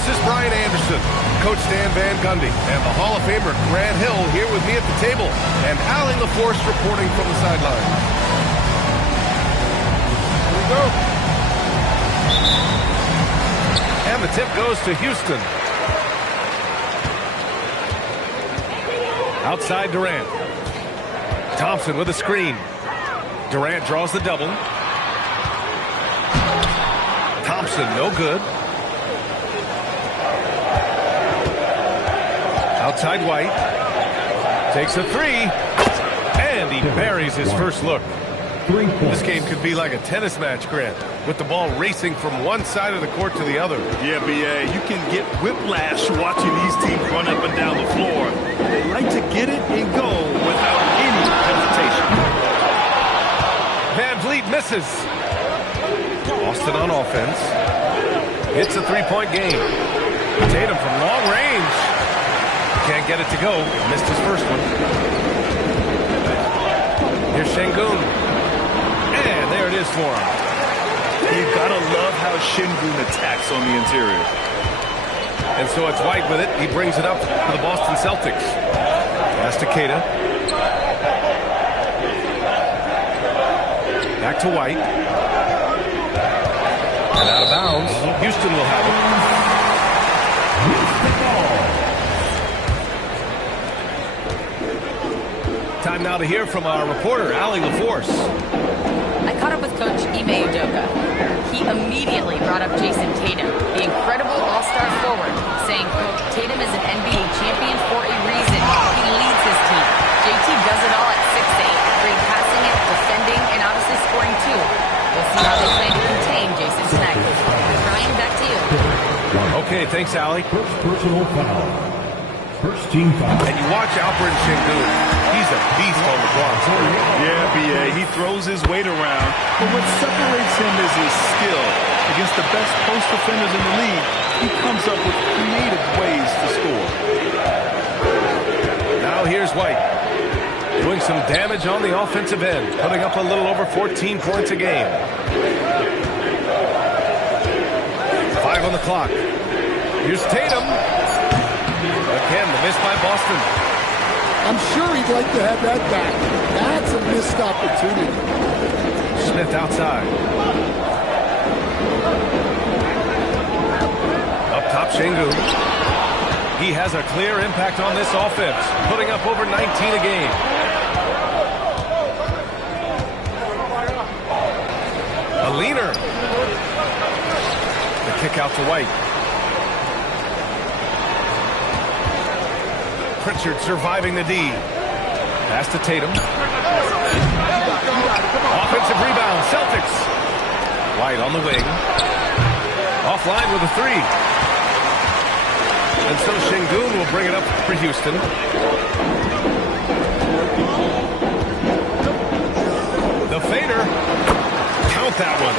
This is Brian Anderson, Coach Dan Van Gundy, and the Hall of Famer Grant Hill here with me at the table, and Allie LaForce reporting from the sideline. Here we go. And the tip goes to Houston. Outside Durant. Thompson with a screen. Durant draws the double. Thompson, no good. Outside White. Takes a three. And he buries his first look. This game could be like a tennis match, Grant, with the ball racing from one side of the court to the other. Yeah, B.A., you can get whiplash watching these teams run up and down the floor. They like to get it and go without any hesitation. Van Vliet misses. Boston on offense. It's a three-point game. Tatum from long range. Can't get it to go. Missed his first one. Here's Şengün. And there it is for him. You've got to love how Şengün attacks on the interior. And so it's White with it. He brings it up to the Boston Celtics. Pass to Keita. Back to White. And out of bounds. Houston will have it. Time now to hear from our reporter, Allie LaForce. I caught up with Coach Ime Udoka. He immediately brought up Jason Tatum, the incredible all-star forward, saying, quote, Tatum is an NBA champion for a reason. He leads his team. JT does it all at 6'8", great passing it, defending, and obviously scoring too. We'll see how they plan to contain Jason tonight. Brian, back to you. Okay, thanks, Allie. First personal foul. First team foul. And you watch Alperen Şengün. He's a beast on the block. Yeah, B.A., he throws his weight around, but what separates him is his skill. Against the best post defenders in the league, he comes up with creative ways to score. Now here's White. Doing some damage on the offensive end, putting up a little over 14 points a game. 5 on the clock. Here's Tatum. Again, the miss by Boston. I'm sure he'd like to have that back. That's a missed opportunity. Smith outside. Up top, Şengün. He has a clear impact on this offense, putting up over 19 a game. A leaner. The kick out to White. Pritchard surviving the D. Pass to Tatum. Offensive rebound, Celtics. White on the wing. Offline with a three. And so Şengün will bring it up for Houston. The fader. Count that one.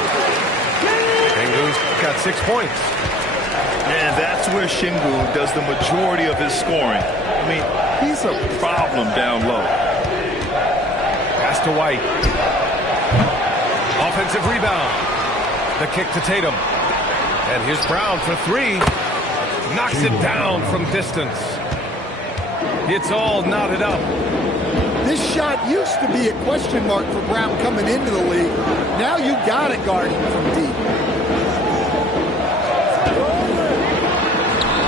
Şengün's got 6 points. And that's where Şengün does the majority of his scoring. I mean, he's a problem down low. Pass to White. Offensive rebound. The kick to Tatum. And here's Brown for three. Knocks it down from distance. It's all knotted up. This shot used to be a question mark for Brown coming into the league. Now you got to guard him from deep.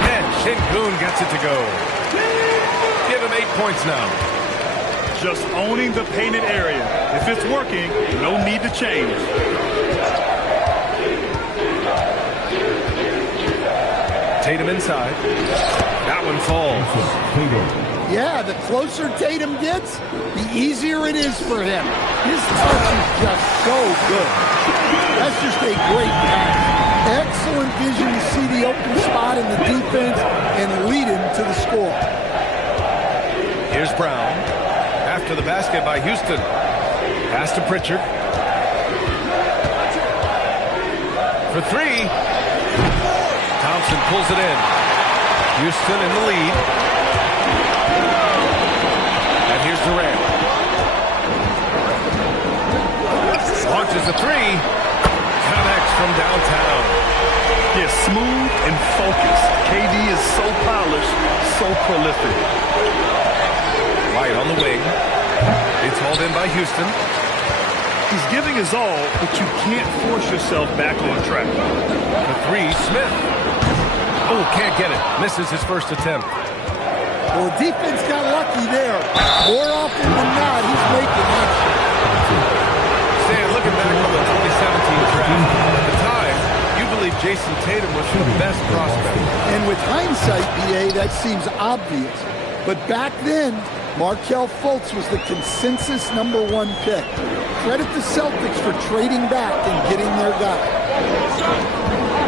And Şengün gets it to go. Give him 8 points now. Just owning the painted area. If it's working, no need to change. Tatum inside. That one falls. Yeah, the closer Tatum gets, the easier it is for him. His touch is just so good. That's just a great pass. Excellent vision to see the open spot in the defense and lead him to the score. Here's Brown. After the basket by Houston. Pass to Pritchard. For three. Thompson pulls it in. Houston in the lead. And here's Durant. Launches a three. Connects for from downtown. Yeah, smooth and focused. KD is so polished, so prolific. White on the wing. It's hauled in by Houston. He's giving his all, but you can't force yourself back on track. The three, Smith. Oh, can't get it. Misses his first attempt. Well, defense got lucky there. More often than not, he's making action. Stan, looking back on the 2017 draft, at the time, you believe Jason Tatum was the best prospect. And with hindsight, BA, that seems obvious. But back then, Markelle Fultz was the consensus #1 pick. Credit the Celtics for trading back and getting their guy.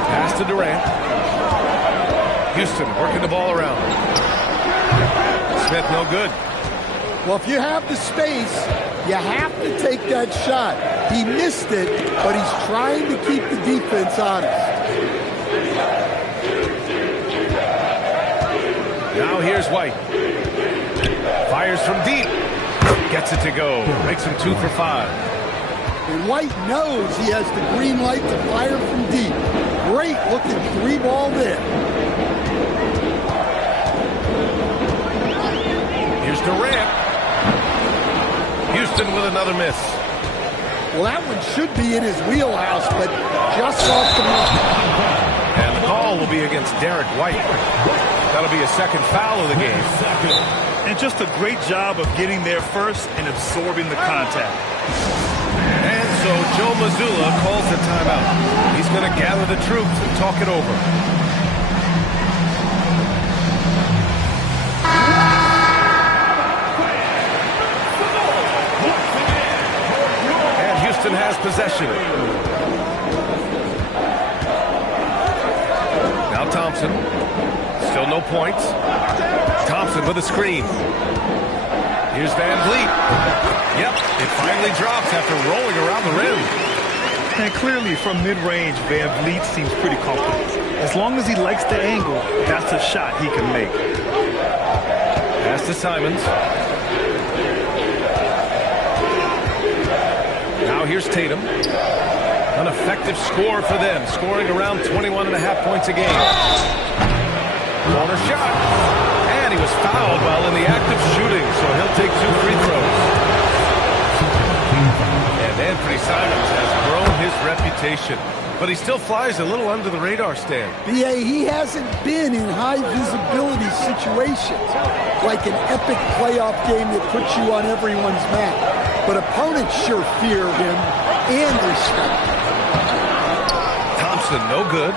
Pass to Durant. Houston working the ball around. Smith no good. Well, if you have the space, you have to take that shot. He missed it, but he's trying to keep the defense honest. Now here's White. Fires from deep. Gets it to go. Makes him 2 for 5. And White knows he has the green light to fire from deep. Great looking 3-ball there. Here's Durant. Houston with another miss. Well, that one should be in his wheelhouse, but just off the mark. And the call will be against Derek White. That'll be a second foul of the game. And just a great job of getting there first and absorbing the contact. And so Joe Mazzulla calls the timeout. He's going to gather the troops and talk it over. And Houston has possession. Now Thompson. Still no points. Thompson with a screen. Here's Van Vliet. Yep, it finally drops after rolling around the rim. And clearly from mid-range, Van Vliet seems pretty comfortable. As long as he likes the angle, that's a shot he can make. Pass to Simons. Now here's Tatum. An effective score for them, scoring around 21.5 points a game. Corner shot. And he was fouled while in the act of shooting, so he'll take 2 free throws. And Anthony Simons has grown his reputation, but he still flies a little under the radar, Stan. BA, he hasn't been in high visibility situations, like an epic playoff game that puts you on everyone's map. But opponents sure fear him and respect him. Thompson, no good.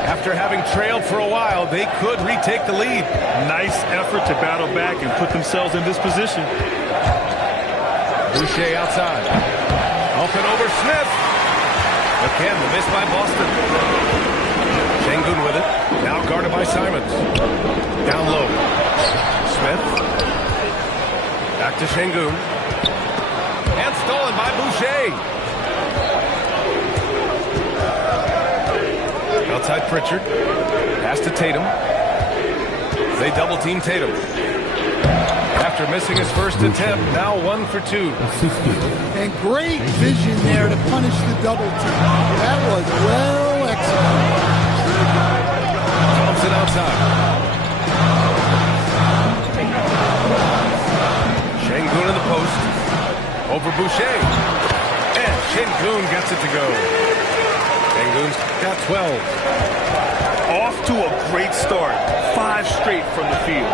After having trailed for a while, they could retake the lead. Nice effort to battle back and put themselves in this position. Boucher outside. Up and over Smith. Again, the miss by Boston. Şengün with it. Now guarded by Simons. Down low. Smith. Back to Şengün. And stolen by Boucher. Outside Pritchard. Pass to Tatum. They double-team Tatum. After missing his first attempt, now 1 for 2. And great vision there to punish the double team. That was well executed. Thompson outside. Şengün in the post. Over Boucher. And Şengün gets it to go. Şengün's got 12. Off to a great start. 5 straight from the field.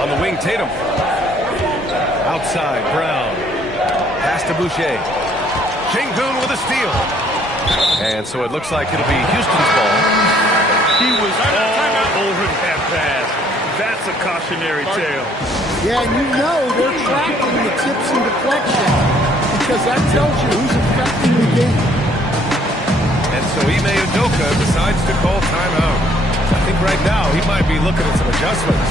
On the wing, Tatum. Outside, Brown. Pass to Boucher. Şengün with a steal. And so it looks like it'll be Houston's ball. He was all over that pass. That's a cautionary tale. Yeah, and you know they're tracking the tips and deflections because that tells you who's affecting the game. And so Ime Udoka decides to call timeout. I think right now he might be looking at some adjustments.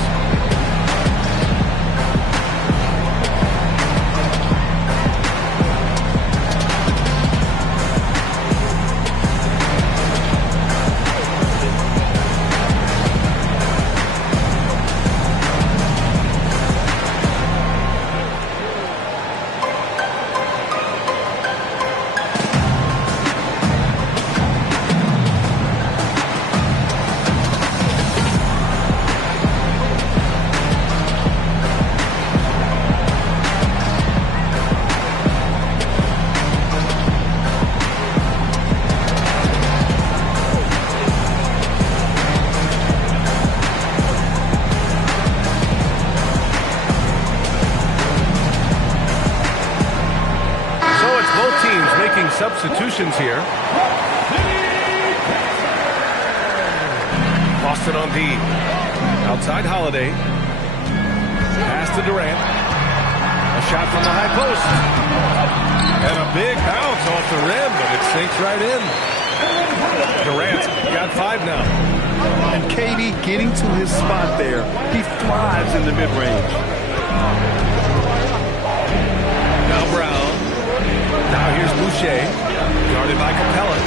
substitutions here. Boston on D. Outside Holiday. Pass to Durant. A shot from the high post. And a big bounce off the rim, but it sinks right in. Durant's got 5 now. And KD getting to his spot there. He thrives in the mid-range. Now Brown. Now here's Boucher. Guarded by Capella.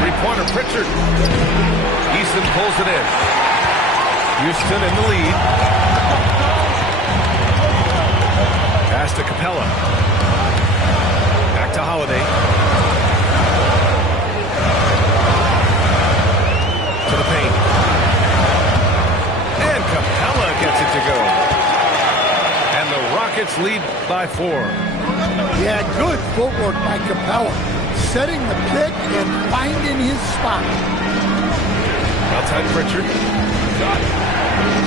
Three-pointer Pritchard. Easton pulls it in. Houston in the lead. Pass to Capella. Back to Holiday. To the paint. And Capella gets it to go. And the Rockets lead by 4. Yeah, good footwork by Capella. Setting the pick and finding his spot. Outside Pritchard.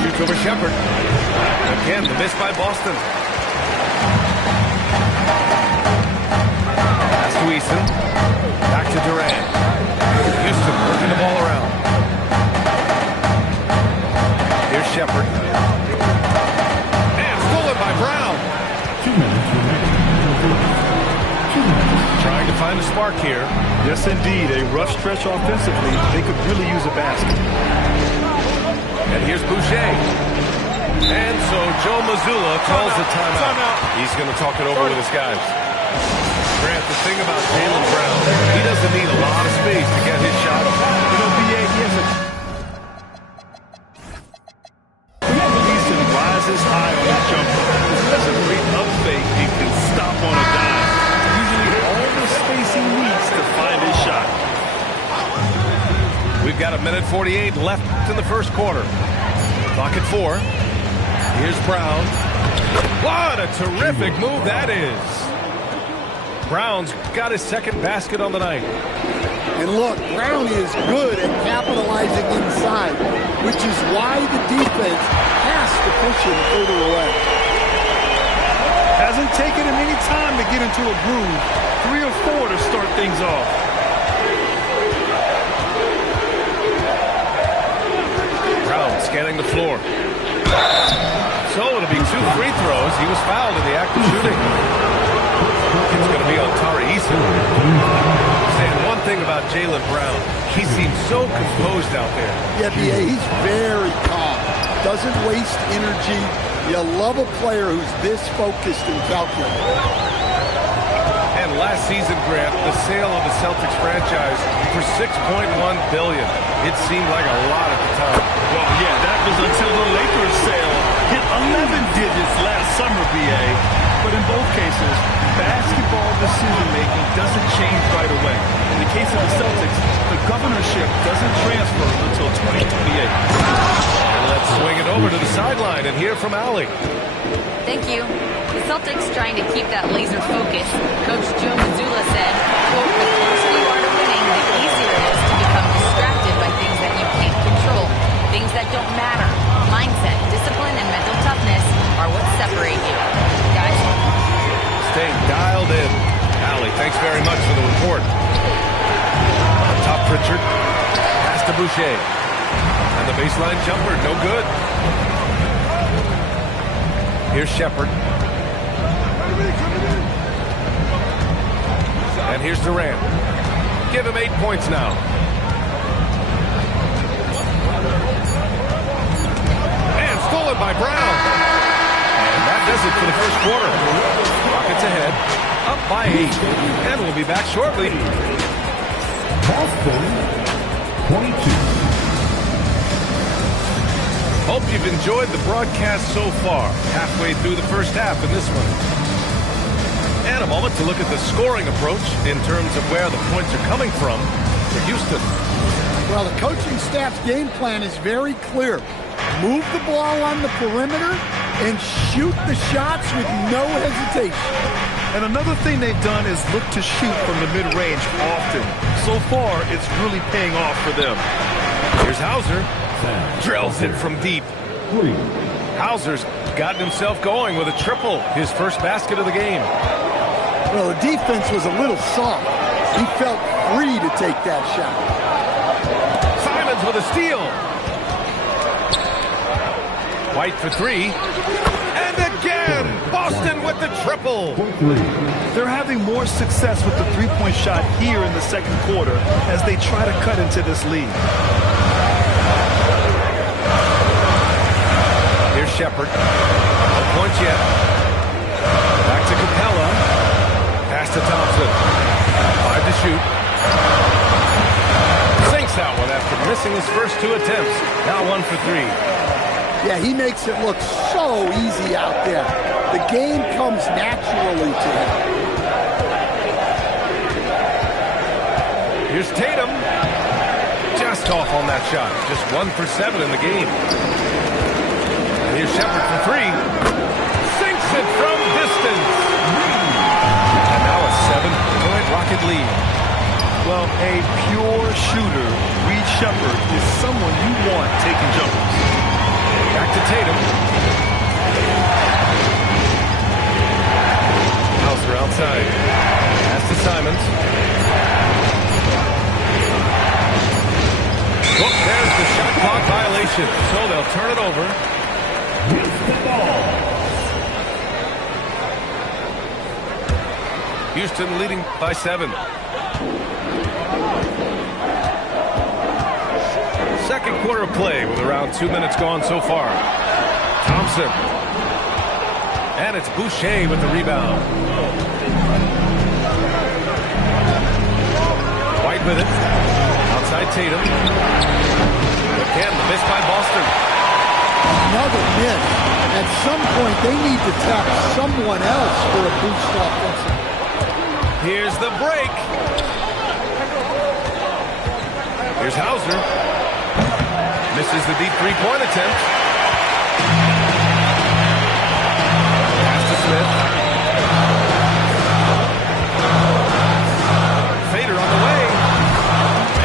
Shoots over Shepherd. Again, the miss by Boston. Pass to Easton. Back to Durant. Houston working the ball around. Here's Shepherd. And stolen by Brown. 2 minutes remaining. Trying to find a spark here. Yes, indeed. A rough stretch offensively. They could really use a basket. And here's Boucher. And so Joe Mazzulla calls the timeout. He's going to talk it over with his guys. Grant, the thing about Jaylen Brown, he doesn't need a lot of space to get his shot. You know, BA, Easton rises high on his jumper. That's a great up fake. He can stop on a dime. Usually all the space he needs to find his shot. We've got 1:48 left in the first quarter. Clock at 4. Here's Brown. What a terrific move that is. Brown's got his second basket on the night. And look, Brown is good at capitalizing inside, which is why the defense has to push him further away. Hasn't taken him any time to get into a groove. 3 or 4 to start things off. Brown scanning the floor. So it'll be 2 free throws. He was fouled in the act of shooting. It's going to be on Tari Eason. Saying one thing about Jaylen Brown, he seems so composed out there. Yeah, BA, he's very calm. Doesn't waste energy. You love a player who's this focused and calculated. And last season, Grant, the sale of the Celtics franchise for $6.1 billion. It seemed like a lot at the time. Well, yeah, that was until the Lakers sale hit 11 digits last summer, BA. But in both cases, basketball decision-making doesn't change right away. In the case of the Celtics, the governorship doesn't transfer until 2028. And let's swing it over to the sideline and hear from Allie. Thank you. The Celtics trying to keep that laser focus. Coach Joe Mazzulla said, quote, the closer you are to winning, the easier it is to become distracted by things that you can't control, things that don't matter. Mindset, discipline, and mental toughness are what separate you. Guys? Staying dialed in. Allie, thanks very much for the report. On top, Pritchard. Pass to Boucher. And the baseline jumper, no good. Here's Shepherd. And here's Durant. Give him 8 points now. And stolen by Brown. And that does it for the first quarter. Rockets ahead, up by 8. And we'll be back shortly. Boston, 22. Hope you've enjoyed the broadcast so far. Halfway through the first half in this one. And a moment to look at the scoring approach in terms of where the points are coming from for Houston. Well, the coaching staff's game plan is very clear. Move the ball on the perimeter and shoot the shots with no hesitation. And another thing they've done is look to shoot from the mid-range often. So far, it's really paying off for them. Here's Hauser. Drills it from deep. 3. Hauser's gotten himself going with a triple, his first basket of the game. Well, the defense was a little soft. He felt free to take that shot. Simons with a steal. White for three. And again, Boston with the triple. They're having more success with the three-point shot here in the second quarter as they try to cut into this lead. Here's Shepard. No points yet. Back to Capella. Pass to Thompson. 5 to shoot. Sinks that one after missing his first 2 attempts. Now 1 for 3. Yeah, he makes it look so easy out there. The game comes naturally to him. Here's Tatum. Just off on that shot. Just 1 for 7 in the game. Here's Shepard for 3. Sinks it from distance. And now a 7-point Rocket lead. Well, a pure shooter, Reed Shepard, is someone you want taking jumpers. Back to Tatum. Hauser outside. Pass to Simons. Oh, there's the shot clock violation. So they'll turn it over. Houston leading by 7. Second quarter play with around 2 minutes gone so far. Thompson. And it's Boucher with the rebound. White with it. Outside Tatum. Again, the miss by Boston. Another miss. At some point, they need to tap someone else for a boost offensively. Here's the break. Here's Hauser. Misses the deep three-point attempt. Pass to Smith. Fader on the way.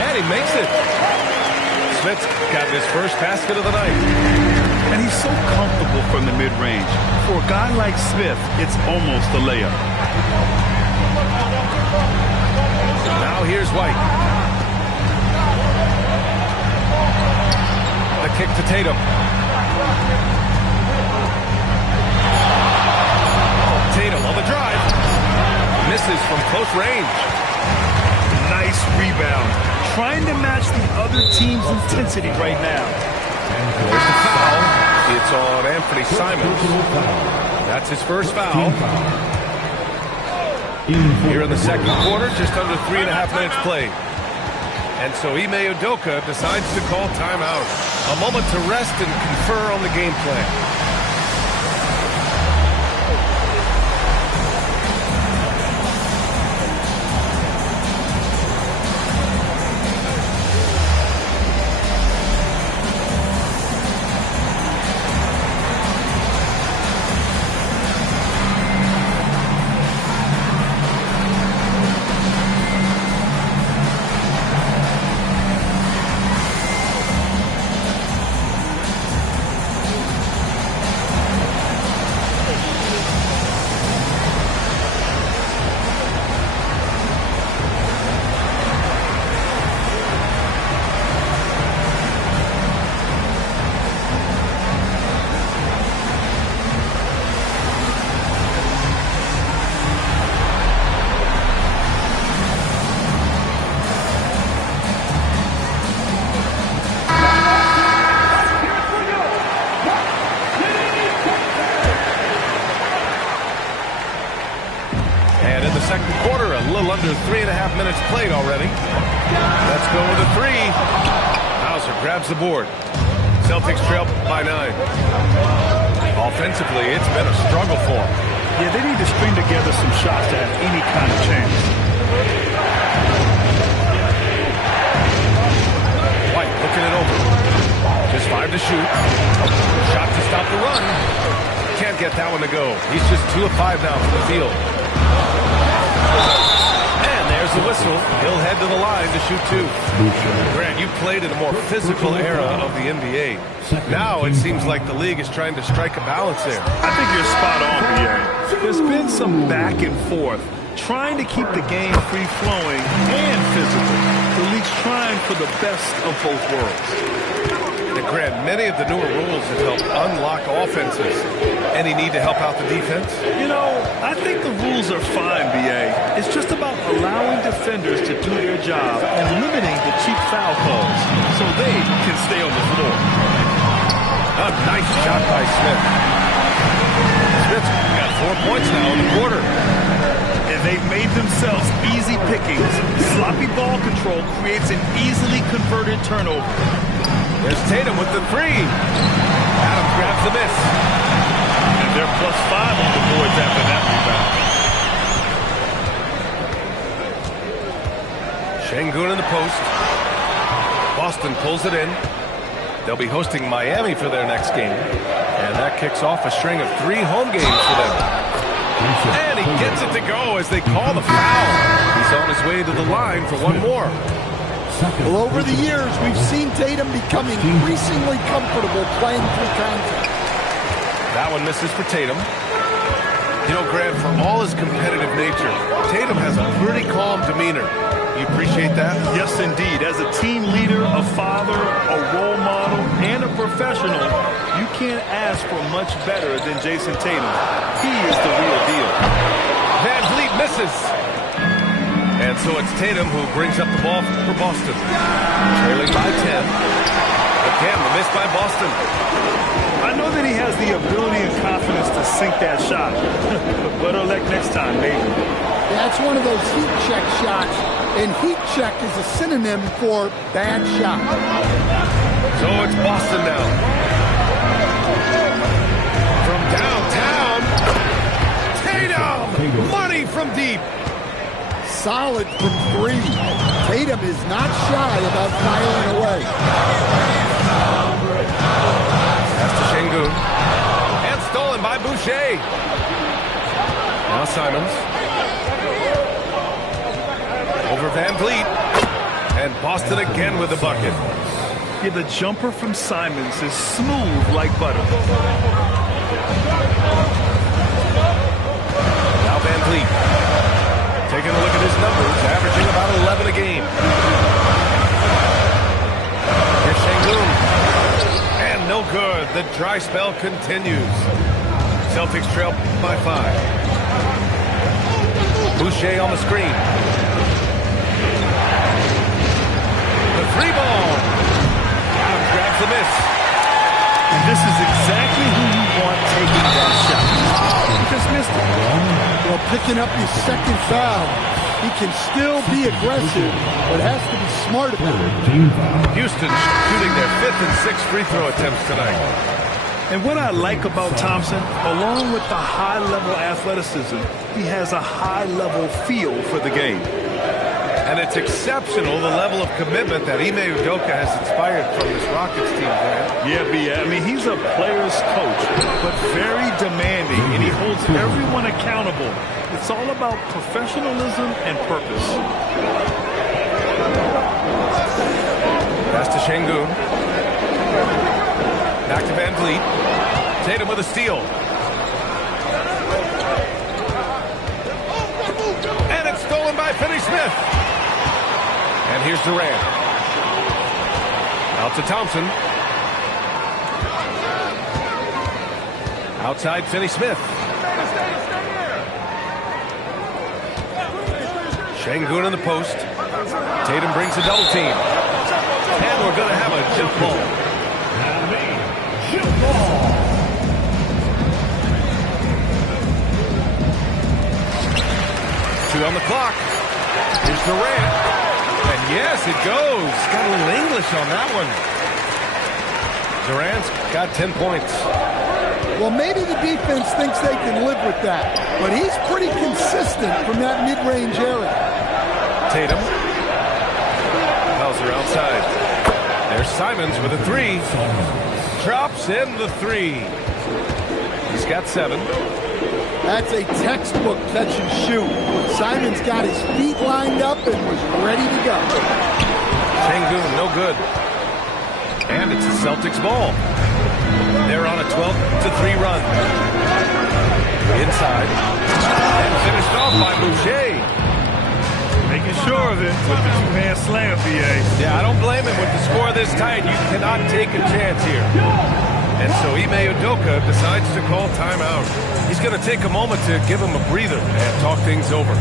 And he makes it. Smith's got his first basket of the night. And he's so comfortable from the mid-range. For a guy like Smith, it's almost a layup. Now here's White. The kick to Tatum. Tatum on the drive. Misses from close range. Nice rebound. Trying to match the other team's intensity right now. There's the foul. It's on Anthony Simons. That's his first foul. Here in the second quarter, just under 3.5 minutes played. And so Ime Udoka decides to call timeout. A moment to rest and confer on the game plan. Second quarter, a little under 3.5 minutes played already. Let's go with a 3. Hauser grabs the board. Celtics trail by 9. Offensively, it's been a struggle for them. Yeah, they need to string together some shots to have any kind of chance. White looking it over. Just 5 to shoot. Shot to stop the run. Can't get that one to go. He's just 2 of 5 now from the field. And there's the whistle. He'll head to the line to shoot 2. Grant, you played in a more physical era of the NBA. Now it seems like the league is trying to strike a balance there. I think you're spot on, BA. There's been some back and forth, trying to keep the game free-flowing and physical. The league's trying for the best of both worlds. And Grant, many of the newer rules have helped unlock offenses. Any need to help out the defense? You know, I think the rules are fine, B.A. It's just about allowing defenders to do their job and limiting the cheap foul calls so they can stay on the floor. A nice shot by Smith. Smith's got 4 points now in the quarter. And they've made themselves easy pickings. Sloppy ball control creates an easily converted turnover. There's Tatum with the three. Adams grabs the miss. And they're +5 on the boards after that rebound. Şengün in the post. Boston pulls it in. They'll be hosting Miami for their next game. And that kicks off a string of 3 home games for them. And he gets it to go as they call the foul. He's on his way to the line for one more. Well, over the years, we've seen Tatum become increasingly comfortable playing through contact. That one misses for Tatum. You know, Grant, for all his competitive nature, Tatum has a pretty calm demeanor. You appreciate that? Yes, indeed. As a team leader, a father, a role model, and a professional, you can't ask for much better than Jason Tatum. He is the real deal. Van Vliet misses. And so it's Tatum who brings up the ball for Boston. Trailing by 10. Again, the miss by Boston. I know that he has the ability and confidence to sink that shot. Better luck next time, maybe. That's one of those heat check shots. And heat check is a synonym for bad shot. So it's Boston now. From downtown, Tatum! Money from deep. Solid from 3. Tatum is not shy about firing away. Pass to Şengün. And stolen by Boucher. Now Simons. Over Van Vliet. And Boston again with the bucket. Yeah, the jumper from Simons is smooth like butter. Now Van Vliet. Taking a look at his numbers, averaging about 11 a game. Here's Şengün. And no good. The dry spell continues. Celtics trail by 5. Boucher on the screen. The 3 ball. Adams grabs the miss. And this is exactly who you want taking that shot. He just missed it. Well, picking up his second foul, he can still be aggressive, but has to be smart about it. Houston shooting their 5th and 6th free throw attempts tonight. And what I like about Thompson, along with the high-level athleticism, he has a high-level feel for the game. And it's exceptional, the level of commitment that Ime Udoka has inspired from this Rockets team, Grant. Yeah, I mean, he's a player's coach, but very demanding, and he holds everyone accountable. It's all about professionalism and purpose. Pass to Şengün. Back to Van Vliet. Tatum with a steal. And it's stolen by Finney-Smith. And here's Durant. Out to Thompson. Outside Finney-Smith. Şengün in the post. Tatum brings a double team. And we're going to have a jump ball. Jump ball. Two on the clock. Here's Durant. And yes, it goes. Got a little English on that one. Durant's got 10 points. Well, maybe the defense thinks they can live with that, but he's pretty consistent from that mid-range area. Tatum. Hauser outside. There's Simons with a 3. Drops in the 3. He's got 7. That's a textbook catch and shoot. Simons got his feet lined up and was ready to go. Şengün, no good. And it's the Celtics ball. They're on a 12-3 run. Inside. And finished off by Boucher. Making sure of it with the two-hand slam, B.A. Yeah, I don't blame him with the score this tight. You cannot take a chance here. And so Ime Udoka decides to call timeout. He's going to take a moment to give him a breather and talk things over.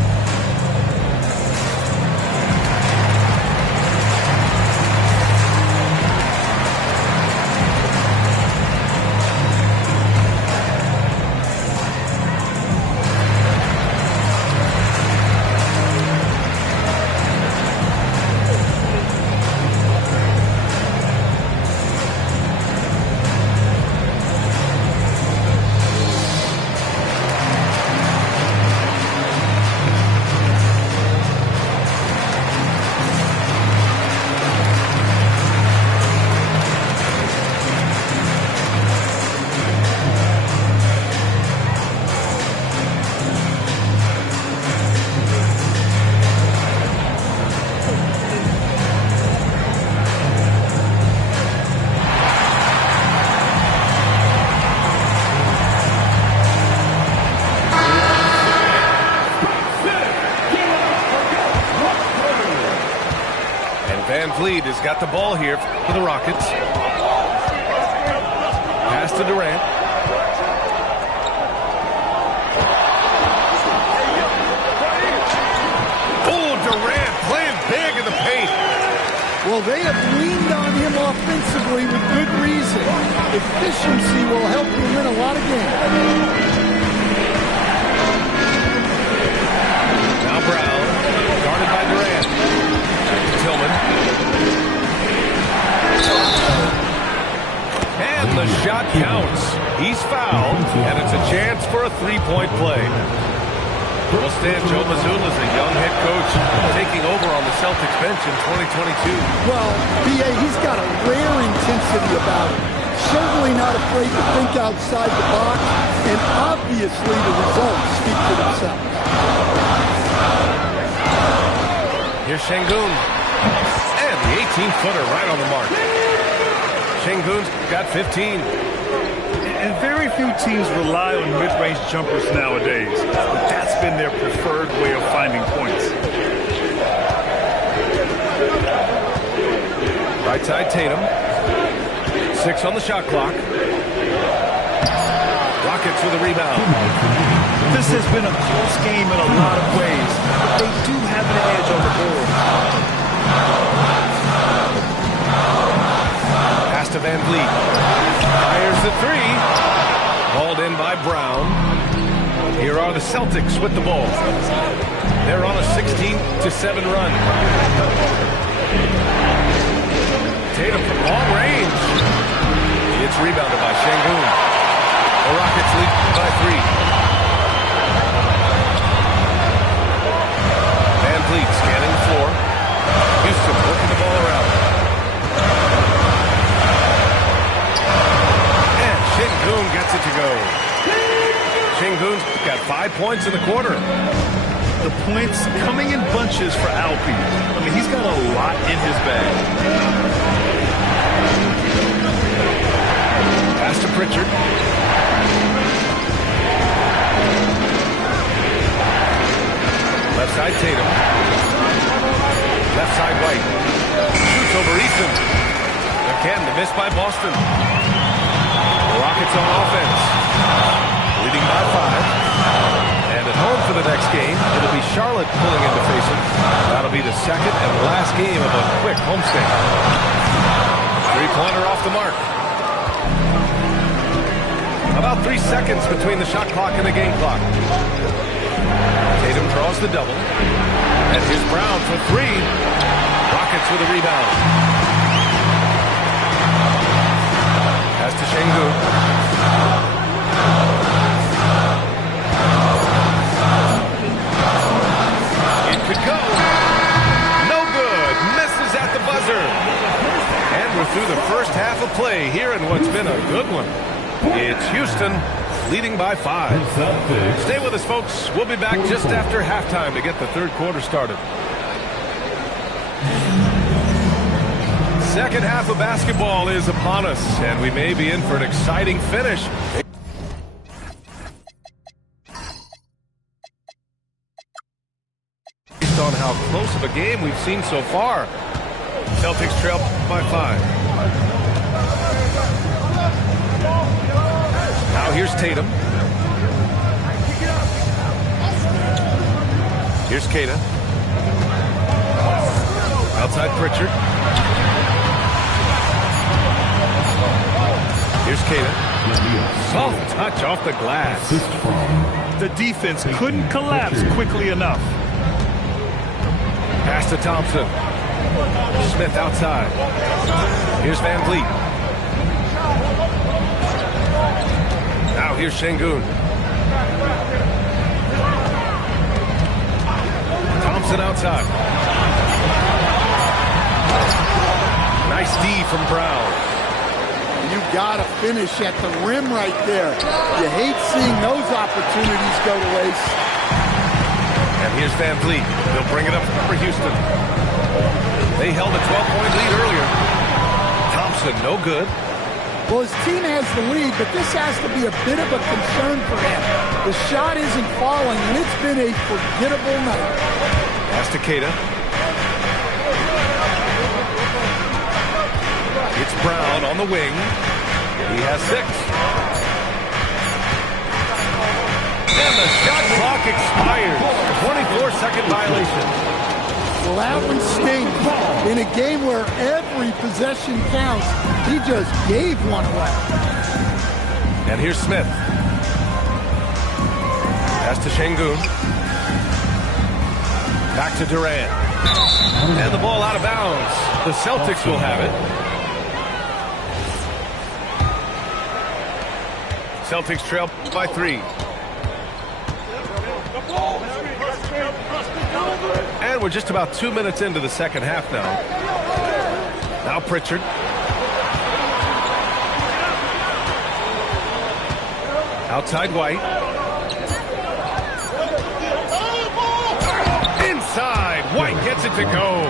Van Vliet has got the ball here for the Rockets. Pass to Durant. Oh, Durant playing big in the paint. Well, they have leaned on him offensively with good reason. Efficiency will help him win a lot of games. Now Brown, guarded by Durant. Tillman. And the shot counts. He's fouled, and it's a chance for a three-point play. Well, Stan, Joe Mazzulla is a young head coach taking over on the Celtics bench in 2022. Well, B.A., he's got a rare intensity about him. Certainly not afraid to think outside the box, and obviously the results speak for themselves. Here's Şengün. And the 18-footer right on the mark. Şengün's got 15. And very few teams rely on mid-range jumpers nowadays, but that's been their preferred way of finding points. Right side Tatum. 6 on the shot clock. Rockets with a rebound. This has been a close game in a lot of ways, but they do have an edge on the board. Pass to Van Vliet. Fires the three. Hauled in by Brown. Here are the Celtics with the ball. They're on a 16-7 run. Tatum from long range. It's rebounded by Şengün. The Rockets lead by 3. Van Vliet scanning the floor. Houston working the ball around. And Şengün gets it to go. Şengün's got 5 points in the quarter. The points coming in bunches for Alpi. I mean, he's got a lot in his bag. Pass to Pritchard. Left side Tatum. Left side White. Shoots over Eason. Again, the miss by Boston. The Rockets on offense. Leading by 5. And at home for the next game, it'll be Charlotte pulling in to face them. That'll be the second and last game of a quick homestand. Three-pointer off the mark. About 3 seconds between the shot clock and the game clock. Tatum draws the double. And here's Brown for 3. Rockets with a rebound. Pass to Şengün. It could go. No good. Misses at the buzzer. And we're through the first half of play here in what's been a good one. It's Houston leading by 5. Stay with us, folks. We'll be back just after halftime to get the third quarter started. Second half of basketball is upon us, and we may be in for an exciting finish. Based on how close of a game we've seen so far. Celtics trail by 5. Now here's Tatum. Here's Keita. Outside Pritchard. Here's Keita. Soft touch off the glass. The defense couldn't collapse quickly enough. Pass to Thompson. Smith outside. Here's Van Vliet. Now here's Şengün. Thompson outside. Nice D from Brown. You got to finish at the rim right there. You hate seeing those opportunities go to waste. And here's Van Vliet. They'll bring it up for Houston. They held a 12-point lead earlier. Thompson, no good. Well, his team has the lead, but this has to be a bit of a concern for him. The shot isn't falling, and it's been a forgettable night. Pass to Keita. It's Brown on the wing. He has 6. And the shot clock expires. 24-second violation. Well, that one stings. In a game where every possession counts, he just gave one away. And here's Smith. Pass to Şengün. Back to Durant. And the ball out of bounds. The Celtics will have it. Celtics trail by 3. And we're just about 2 minutes into the second half now. Now Pritchard. Outside White. Inside. White gets it to go.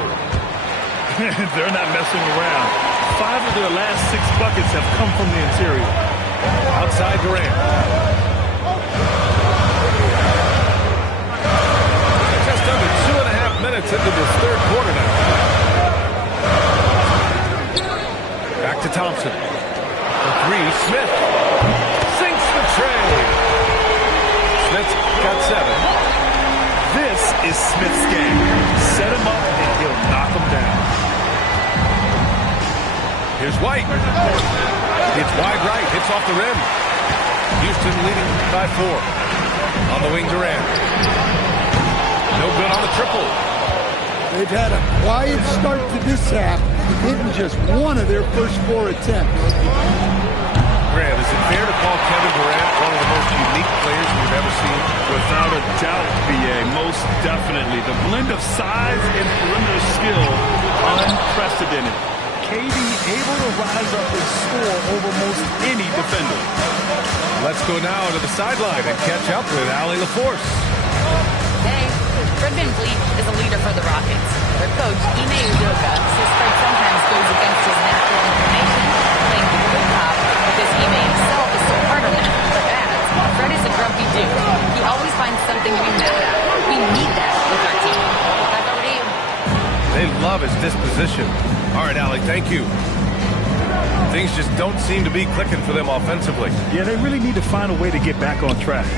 They're not messing around. 5 of their last 6 buckets have come from the interior. Outside Durant. Just under 2.5 minutes into this third quarter now. Back to Thompson. For 3, Smith. Sinks the tray. Smith's got 7. This is Smith's game. Set him up and he'll knock him down. Here's White. It's wide right. Hits off the rim. Houston leading by 4. On the wing, Durant. No good on the triple. They've had a quiet start to this half, hitting just one of their first 4 attempts. Grant, is it fair to call Kevin Durant one of the most unique players we've ever seen? Without a doubt, B.A., most definitely. The blend of size and perimeter skill, unprecedented. KD able to rise up and score over most any defender. Let's go now to the sideline and catch up with Allie LaForce. Hey, Fred VanVleet is a leader for the Rockets. Their coach, Ime Udoka, says Fred sometimes goes against his natural inclination, playing the good cop, because Ime himself is so hard on him. But adds, Fred is a grumpy dude. He always finds something to be mad at. We need that with our team. Back over to you. They love his disposition. All right, Allie, thank you. Things just don't seem to be clicking for them offensively. Yeah, they really need to find a way to get back on track.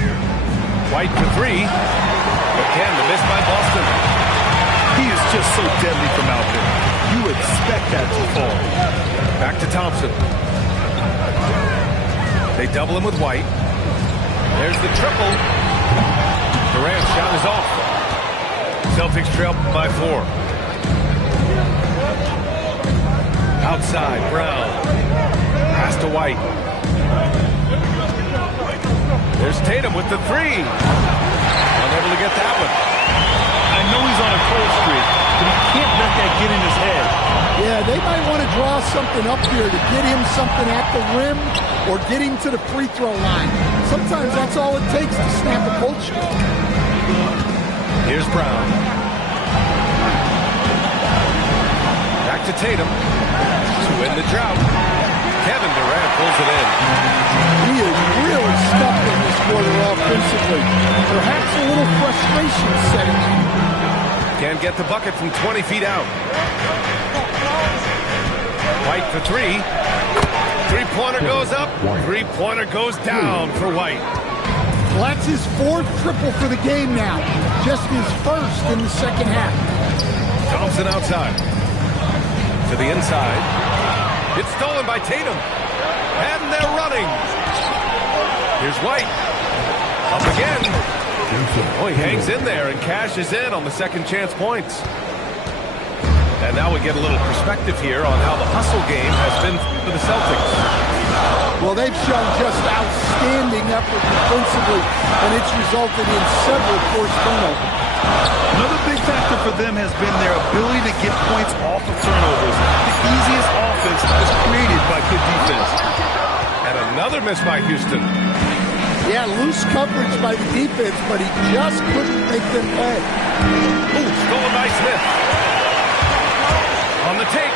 White for 3. Again, the miss by Boston. He is just so deadly from out there. You expect that to fall. Back to Thompson. They double him with White. There's the triple. Durant's shot is off. Celtics trail by 4. Outside, Brown. Pass to White. There's Tatum with the 3. Unable to get that one. I know he's on a cold streak, but he can't let that get in his head. Yeah, they might want to draw something up here to get him something at the rim or get him to the free throw line. Sometimes that's all it takes to snap a cold streak. Here's Brown. Back to Tatum. win the drought. Kevin Durant pulls it in. He is really stuck in this quarter offensively. Perhaps a little frustration setting in. Can't get the bucket from 20 feet out. White for three. Three-pointer goes up. Three-pointer goes down for White. Well, that's his fourth triple for the game now. Just his first in the second half. Thompson outside. To the inside. It's stolen by Tatum. And they're running. Here's White. Up again. Oh, he hangs in there and cashes in on the second chance points. And now we get a little perspective here on how the hustle game has been for the Celtics. Well, they've shown just outstanding effort defensively, and it's resulted in several forced turnovers. Another big factor for them has been their ability to get points off of turnovers. The easiest offense is created by good defense. And another miss by Houston. Yeah, loose coverage by the defense, but he just couldn't make them pay. Ooh, stolen by Smith. On the take.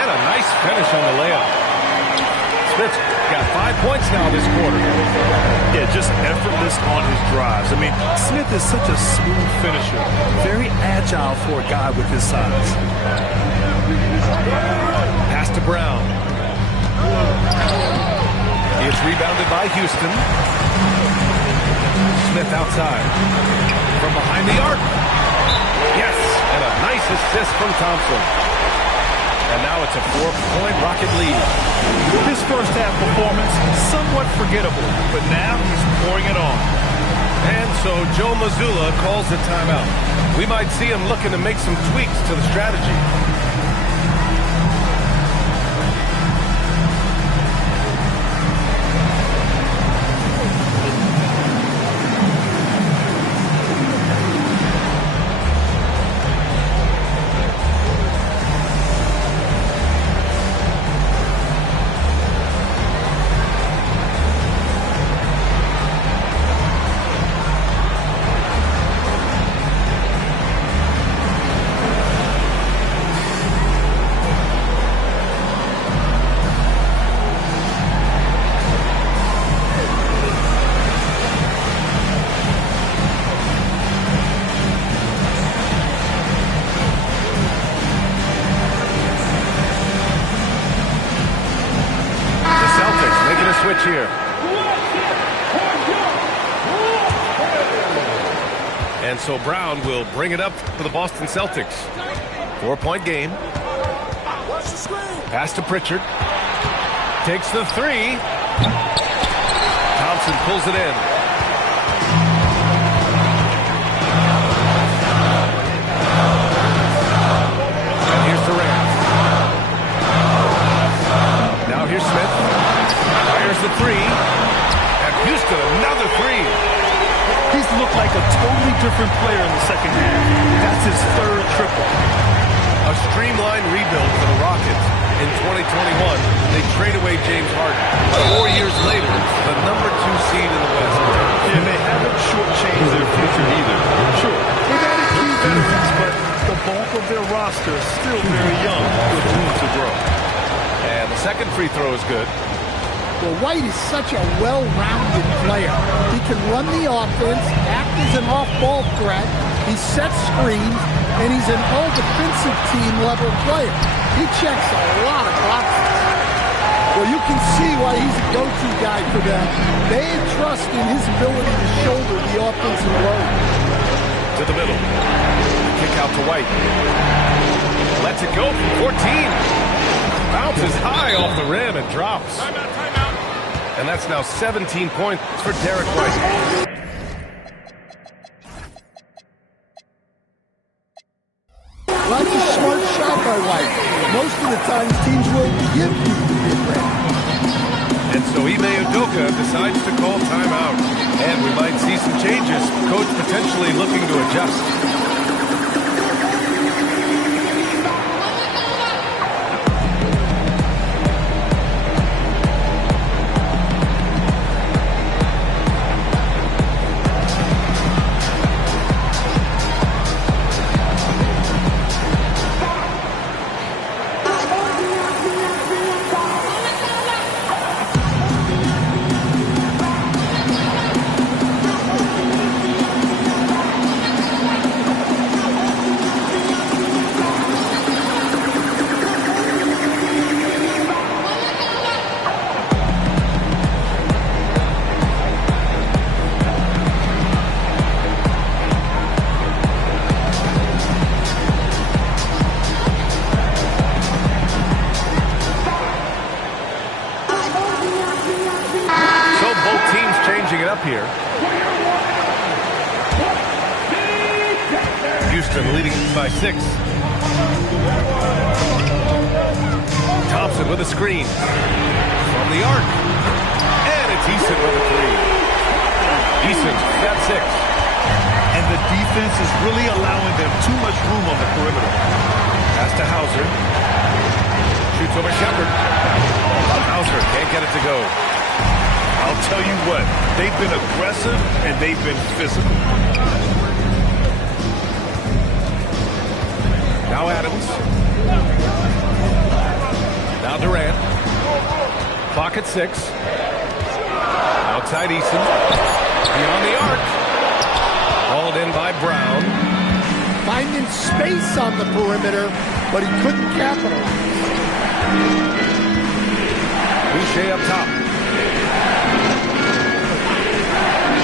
And a nice finish on the layup. Smith's got 5 points now this quarter. Yeah, just effortless on his drives. I mean, Smith is such a smooth finisher. Very agile for a guy with his size. Pass to Brown. It's rebounded by Houston. Smith outside. From behind the arc. Yes, and a nice assist from Thompson. And now it's a 4-point Rocket lead. His first half performance, somewhat forgettable, but now he's pouring it on. And so Joe Mazzulla calls the timeout. We might see him looking to make some tweaks to the strategy. Switch here. And so Brown will bring it up for the Boston Celtics. 4-point game. Pass to Pritchard. Takes the three. Thompson pulls it in. And here's Durant. Now here's Smith. Fires the three. And Houston, another three. He's looked like a totally different player in the second half. That's his third triple. A streamlined rebuild for the Rockets. In 2021, they trade away James Harden. 4 years later, the number 2 seed in the West. And they haven't shortchanged their future either. Sure, they've added key veterans, but the bulk of their roster is still very young with room to grow. And the second free throw is good. Well, White is such a well-rounded player. He can run the offense, act as an off-ball threat, he sets screens, and he's an all-defensive team-level player. He checks a lot of boxes. Well, you can see why he's a go-to guy for them. They trust in his ability to shoulder the offensive load. To the middle. Kick out to White. Lets it go from 14. Bounces high off the rim and drops. Timeout. And that's now 17 points for Derek White. Well, that's a smart shot by White. Most of the time, teams will give you the advantage. And so Ime Udoka decides to call timeout. And we might see some changes. Coach potentially looking to adjust. changing it up here. Houston leading by 6. Thompson with a screen from the arc. And it's Eason with a 3. Eason got 6. And the defense is really allowing them too much room on the perimeter. Pass to Hauser. Shoots over Shepard. Hauser can't get it to go. I'll tell you what, they've been aggressive and they've been physical. Now Adams. Now Durant. Clock at 6. Outside Eason. Beyond the arc. Hauled in by Brown. Finding space on the perimeter, but he couldn't capitalize. Boucher up top.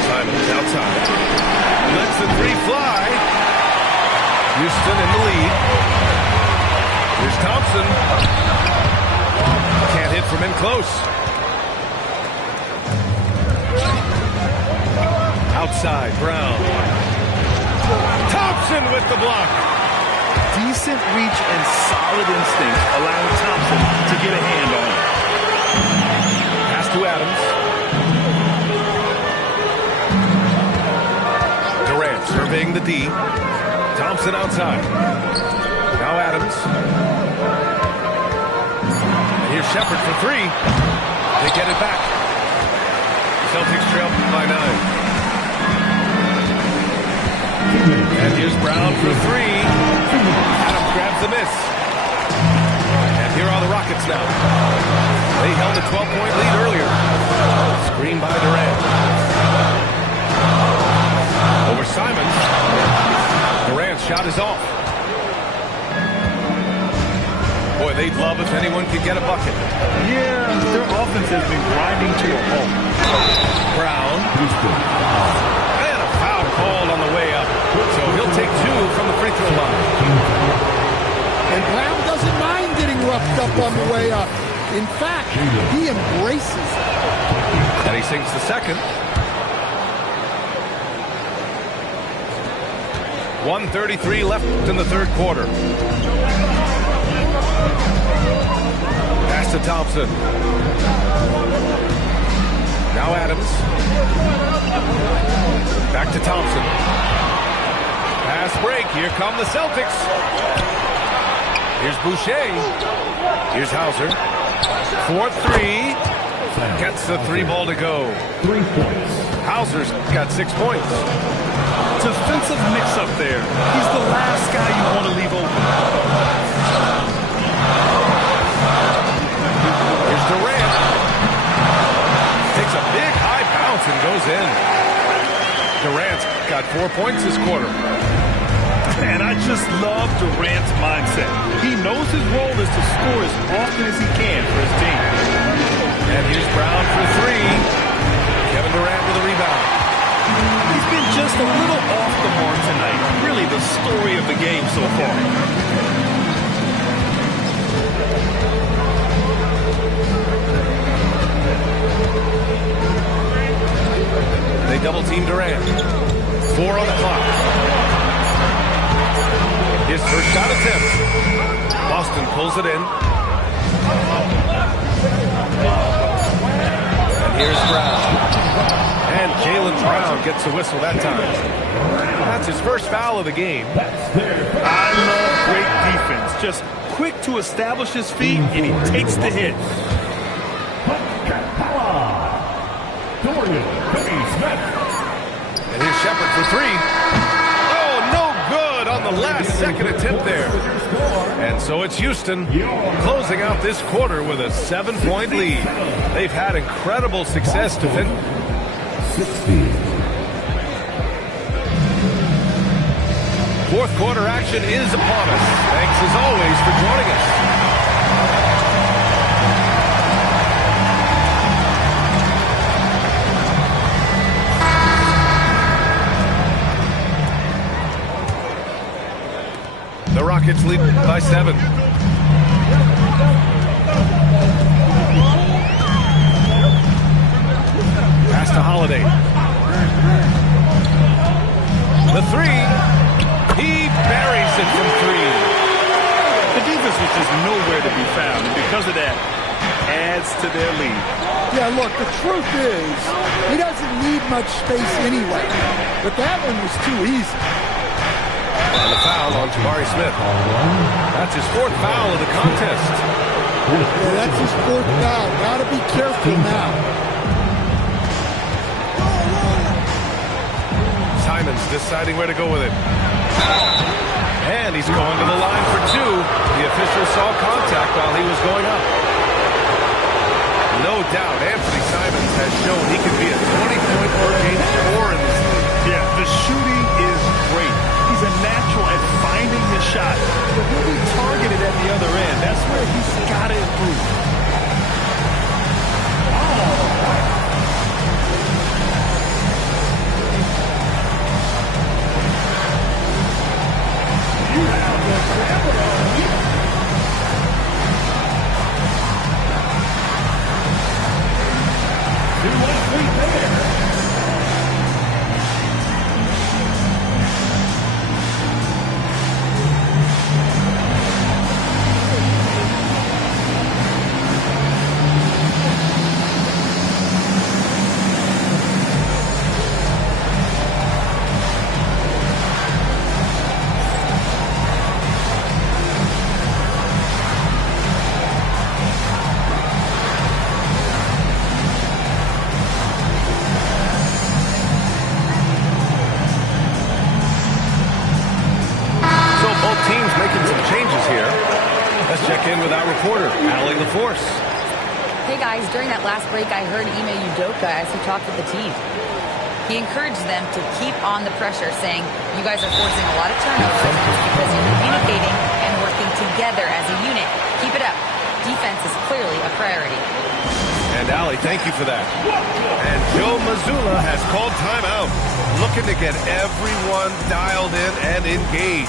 Simon's outside. Lets the 3 fly. Houston in the lead. Here's Thompson. Can't hit from in close. Outside, Brown. Thompson with the block. Decent reach and solid instincts, allowing Thompson to get a hand on it. Pass to Adams. Durant surveying the D. Thompson outside. Now Adams. And here's Shepard for 3. They get it back. Celtics trail by 9. And here's Brown for 3. Adams grabs the miss. And here are the Rockets now. They held a 12-point lead earlier. Screen by Durant. Over Simons. Durant's shot is off. Boy, they'd love if anyone could get a bucket. Yeah, their offense has been grinding to a halt. Brown. And a foul called on the way up. So he'll take 2 from the free throw line. And Brown doesn't mind getting roughed up on the way up. In fact, he embraces it. And he sinks the second. 1:33 left in the third quarter. Pass to Thompson. Now Adams. Back to Thompson. Pass break. Here come the Celtics. Here's Boucher. Here's Hauser. 4-3. Gets the 3 ball to go. 3 points. Hauser's got 6 points. Defensive mix-up there. He's the last guy you want to leave open. Here's Durant. Takes a big high bounce and goes in. Durant's got 4 points this quarter. And I just love Durant's mindset. He knows his role is to score as often as he can for his team. And here's Brown for 3. Kevin Durant with a rebound. He's been just a little off the mark tonight. Really the story of the game so far. They double team Durant. 4 on the clock. His first shot attempt. Boston pulls it in. And here's Brown. And Jaylen Brown gets a whistle that time. That's his first foul of the game. I love great defense. Just quick to establish his feet, and he takes the hit. And here's Shepard for 3. Oh, no good on the last second attempt there. And so it's Houston closing out this quarter with a 7-point lead. They've had incredible success defending. Fourth quarter action is upon us. Thanks as always for joining us. The Rockets lead by 7. Pass to Holiday. their lead. Yeah, look, the truth is, he doesn't need much space anyway. But that one was too easy. And the foul on Jabari Smith. That's his 4th foul of the contest. Yeah, that's his 4th foul. Gotta be careful now. Simons deciding where to go with it. And he's going to the line for 2. The official saw contact while he was going up. No doubt, Anthony Simons has shown he can be a 20-point per game scorer in this league. Yeah, the shooting is great. He's a natural at finding his shot, but he'll be targeted at the other end. That's where he's got to improve. During that last break, I heard Ime Udoka as he talked with the team. He encouraged them to keep on the pressure, saying, you guys are forcing a lot of turnovers because you're communicating and working together as a unit. Keep it up. Defense is clearly a priority. And Allie, thank you for that. And Joe Mazzulla has called timeout, looking to get everyone dialed in and engaged.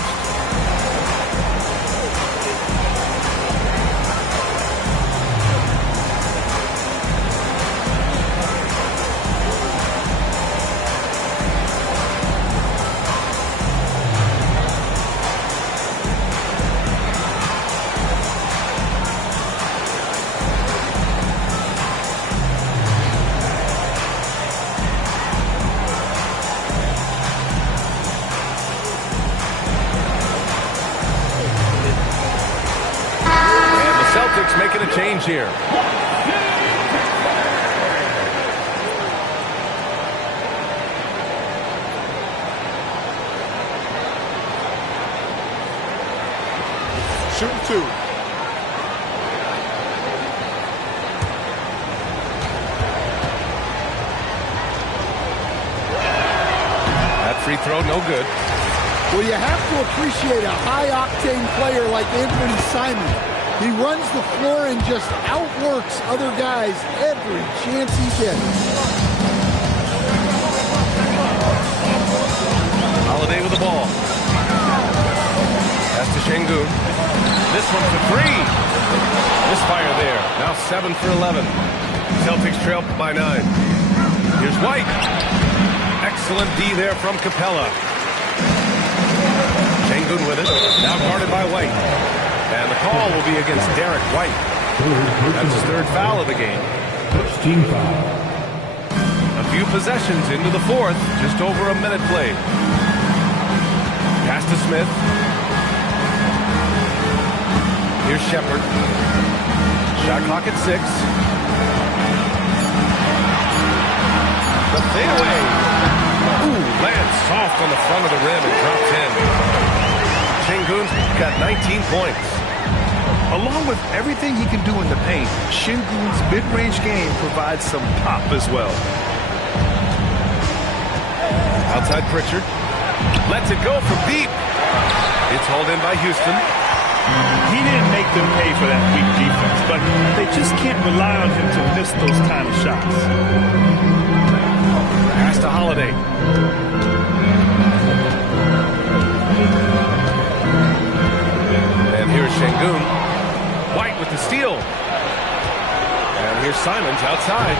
Making a change here. Shooting 2. That free throw, no good. Well, you have to appreciate a high-octane player like Anthony Simons. He runs the floor and just outworks other guys every chance he gets. Holiday with the ball. Pass to Şengün. This one for 3. Misfire there. Now 7 for 11. Celtics trail by 9. Here's White. Excellent D there from Capella. Şengün with it. Now guarded by White. And the call will be against Derek White. That's his 3rd foul of the game. First team foul. A few possessions into the 4th, just over a minute played. Pass to Smith. Here's Shepard. Shot clock at 6. The fadeaway. Ooh, lands soft on the front of the rim and drops in. Şengün's got 19 points. Along with everything he can do in the paint, Şengün's mid-range game provides some pop as well. Outside Pritchard. Lets it go from deep. It's hauled in by Houston. He didn't make them pay for that weak defense, but they just can't rely on him to miss those kind of shots. Pass to Holiday. And here's Şengün. White with the steal. And here's Simons outside.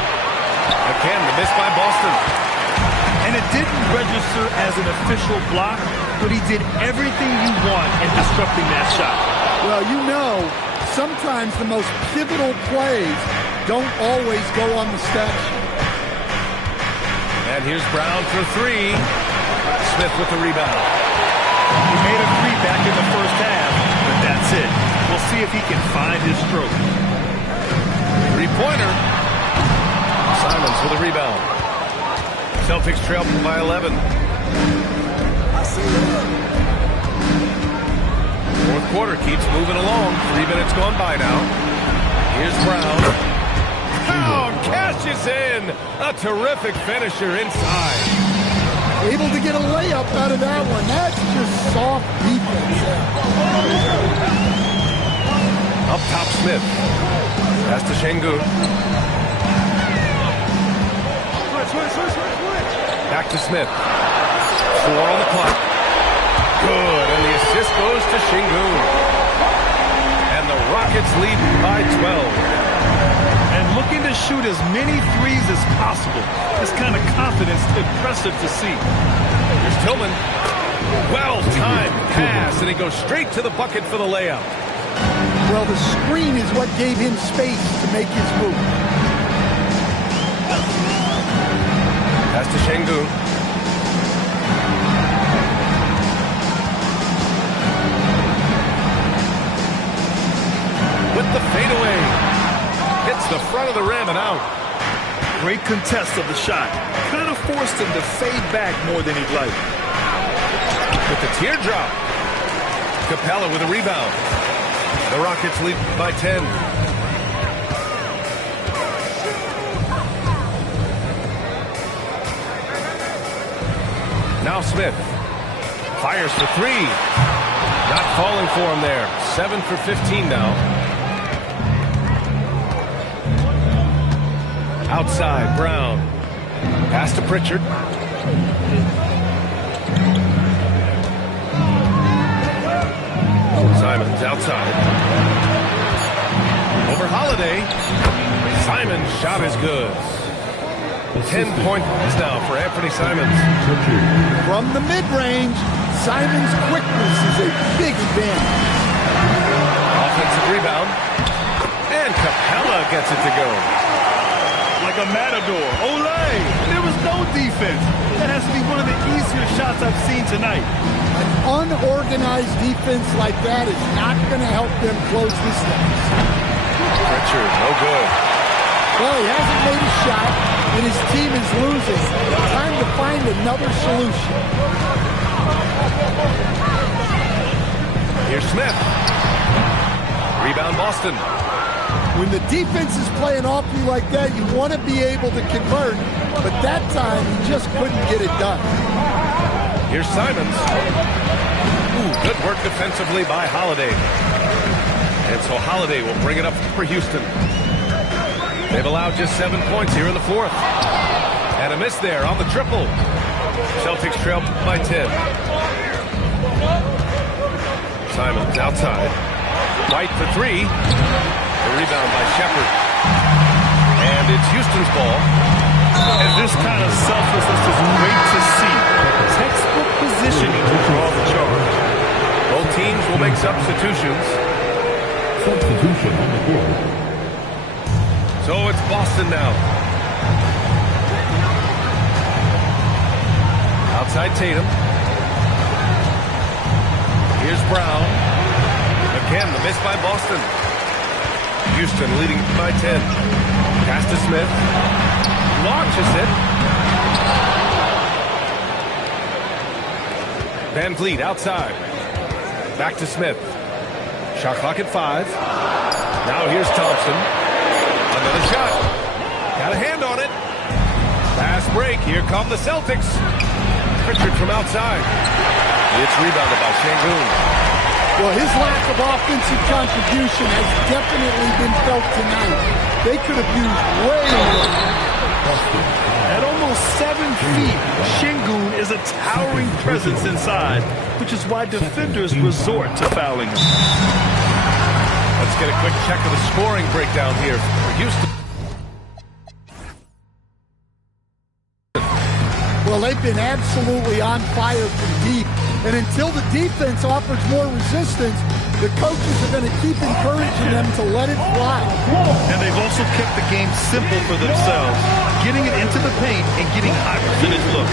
Again, the miss by Boston. And it didn't register as an official block, but he did everything you want in disrupting that shot. Well, you know, sometimes the most pivotal plays don't always go on the steps. And here's Brown for three. Smith with the rebound. He made a three back in the first half, but that's it. We'll see if he can find his stroke. Three-pointer. Simons with a rebound. Celtics trail by 11. Fourth quarter keeps moving along. 3 minutes gone by now. Here's Brown. Oh, cashes in. A terrific finisher inside. Able to get a layup out of that one. That's just soft defense. Up top, Smith. Pass to Şengün. Back to Smith. 4 on the clock. Good, and the assist goes to Şengün. And the Rockets lead by 12. And looking to shoot as many threes as possible. This kind of confidence, impressive to see. Here's Tillman. Well-timed pass, and he goes straight to the bucket for the layup. Well, the screen is what gave him space to make his move. Pass to Şengün. With the fadeaway. Hits the front of the rim and out. Great contest of the shot. Kind of forced him to fade back more than he'd like. With the teardrop. Capella with a rebound. The Rockets lead by 10. Now Smith. Fires for three. Not falling for him there. 7 for 15 now. Outside, Brown. Pass to Pritchard. Simons outside. Over Holiday. Simon's shot is good. 10 points now for Anthony Simons. From the mid-range, Simons' quickness is a big advantage. Offensive rebound. And Capella gets it to go. Like a matador. Olay! There was no defense. That has to be one of the easier shots I've seen tonight. An unorganized defense like that is not going to help them close this gap. Pritchard, no good. Well, he hasn't made a shot, and his team is losing. Time to find another solution. Here's Smith. Rebound Boston. When the defense is playing awfully like that, you want to be able to convert, but that time he just couldn't get it done. Here's Simons. Ooh, good work defensively by Holiday. And so Holiday will bring it up for Houston. They've allowed just 7 points here in the fourth. And a miss there on the triple. Celtics trail by 10. Simons outside. White for three. The rebound by Shepard. And it's Houston's ball. And this kind of selflessness is great to see. Textbook positioning to draw the charge. Both teams will make substitutions. Substitution on the court. So it's Boston now. Outside Tatum. Here's Brown. Again, the miss by Boston. Houston leading by 10. Pass to Smith. Launches it. Van Vliet outside. Back to Smith. Shot clock at 5. Now here's Thompson. Another shot. Got a hand on it. Fast break. Here come the Celtics. Pritchard from outside. It's rebounded by Şengün. Well, his lack of offensive contribution has definitely been felt tonight. They could have used way more. At almost 7 feet, Şengün is a towering presence inside, which is why defenders resort to fouling him. Let's get a quick check of the scoring breakdown here for Houston. Well, they've been absolutely on fire from deep. And until the defense offers more resistance, The coaches are going to keep encouraging them to let it fly. And they've also kept the game simple for themselves, getting it into the paint and getting high percentage looks.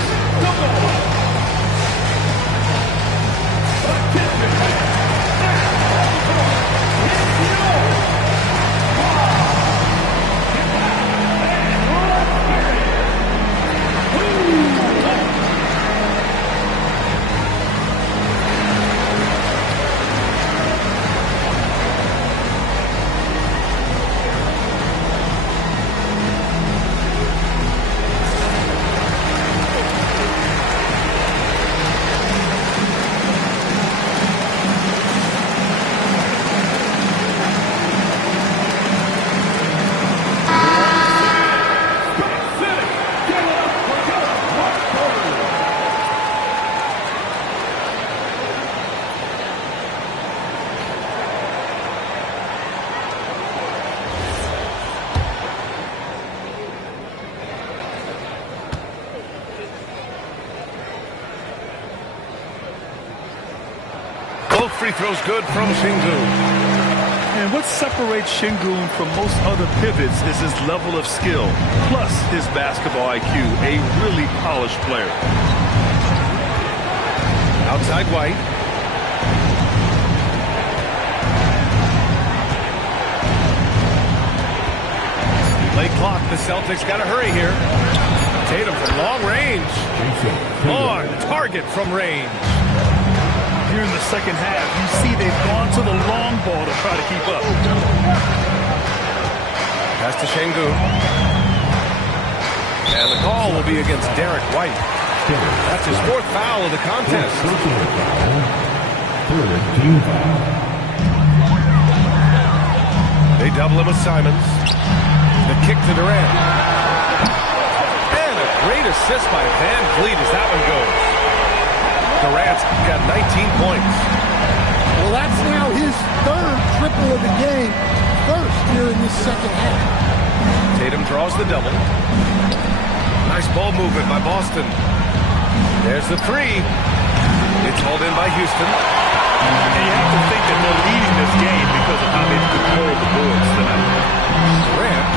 Both free throws good from Şengün. And what separates Şengün from most other pivots is his level of skill, plus his basketball IQ, a really polished player. Outside White. Late clock, the Celtics got to hurry here. Tatum from long range. On target from range. Here in the second half, you see they've gone to the long ball to try to keep up. Pass to Şengün. And the call will be against Derek White. That's his fourth foul of the contest. They double him with Simons. The kick to Durant. And a great assist by Van Vliet as that one goes. Durant's got 19 points. Well, that's now his third triple of the game, first here in this second half. Tatum draws the double. Nice ball movement by Boston. There's the three. It's hauled in by Houston. And you have to think that they're leading this game because of how they've controlled the boards tonight. Durant.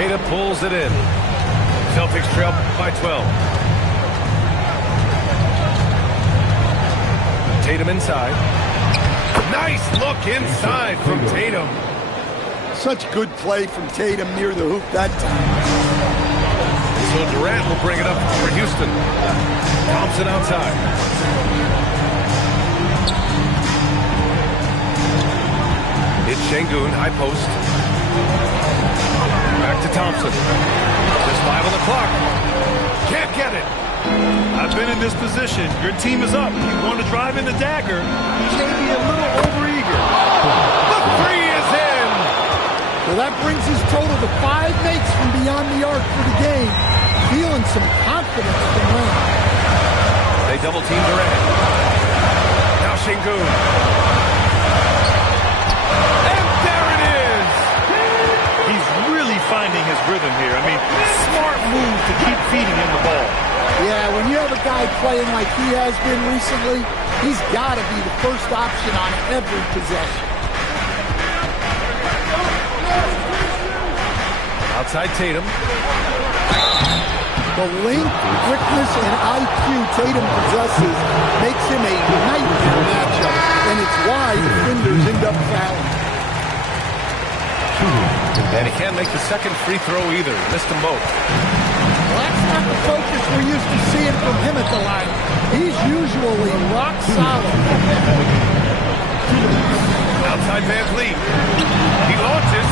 Tatum pulls it in. Celtics trail by 12. Tatum inside. Nice look inside from Tatum. Such good play from Tatum near the hoop that time. So Durant will bring it up for Houston. Thompson outside. It's Şengün, high post. Back to Thompson. Just 5 on the clock. Can't get it. I've been in this position. Your team is up. You want to drive in the dagger. You may be a little overeager. The three is in. Well, that brings his total to 5 makes from beyond the arc for the game. Feeling some confidence from him. They double team Durant. Now Şengün. And there it is. He's really finding his rhythm here. I mean, smart move to keep feeding him the ball. Yeah, when you have a guy playing like he has been recently, he's got to be the first option on every possession. Outside Tatum. The length, quickness, and IQ Tatum possesses makes him a nightmare matchup, and it's why defenders end up fouling. And he can't make the second free throw either. Missed them both. Well, that's not the focus we're used to seeing from him at the line. He's usually rock solid. Outside Van Vliet. He launches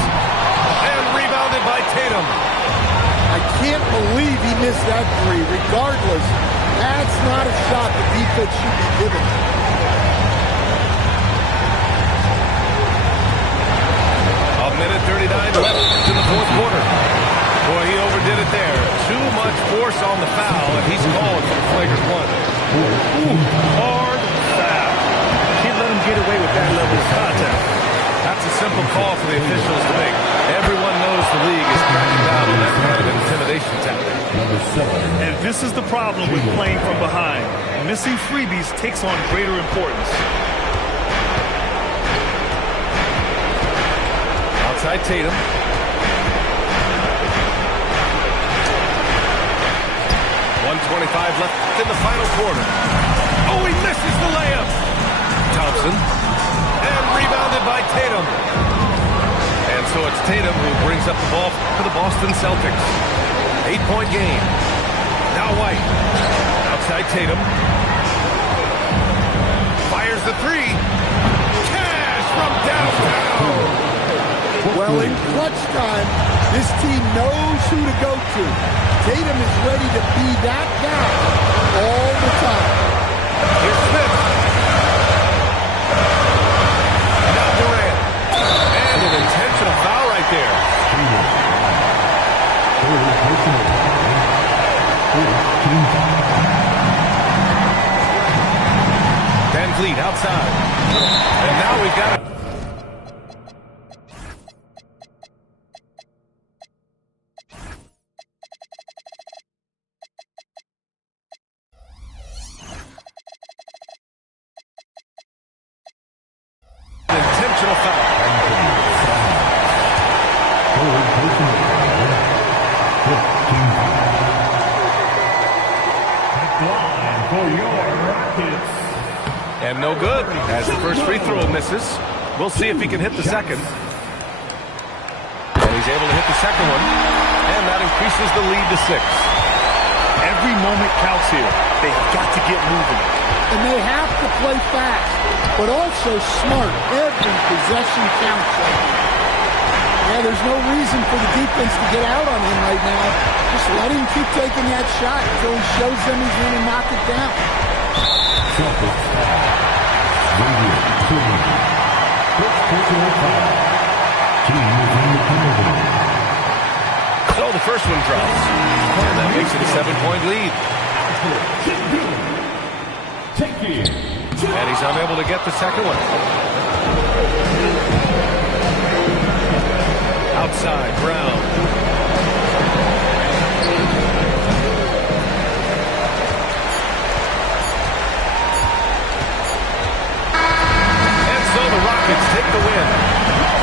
and rebounded by Tatum. I can't believe he missed that three. Regardless, that's not a shot the defense should be giving. A minute 39 left in the fourth quarter. Boy, he overdid it there. Too much force on the foul, and he's called for the flagrant one. Hard foul. Can't let him get away with that level of contact. That's a simple call for the officials to make. Everyone knows the league is cracking down on that kind of intimidation tactic. And this is the problem with playing from behind. Missing freebies takes on greater importance. Outside Tatum. 1:25 left in the final quarter. Oh, he misses the layup. Thompson. And rebounded by Tatum. And so it's Tatum who brings up the ball for the Boston Celtics. 8-point game. Now White. Outside Tatum. Fires the three. Cash from downtown. Well, in clutch time, this team knows who to go to. Tatum is ready to be that guy all the time. Here's Smith. Now Durant. And an intentional foul right there. Van Vliet outside. And now we've got it. Intentional foul. And no good, as the first free throw misses. We'll see if he can hit the second. And he's able to hit the second one. And that increases the lead to 6. Every moment counts here. They have got to get moving. And they have to play fast, but also smart. Every possession counts. Yeah, there's no reason for the defense to get out on him right now. Just let him keep taking that shot until he shows them he's going to knock it down. So the first one drops. And that makes it a 7-point lead. And he's unable to get the second one. Outside, Brown. And so the Rockets take the win.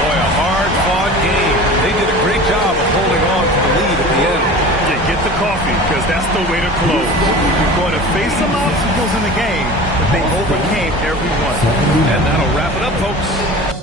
Boy, a hard-fought game. They did a great job of holding on to the lead at the end. Yeah, get the coffee, because that's the way to close. You're going to face some obstacles in the game, but they overcame every one. And that'll wrap it up, folks.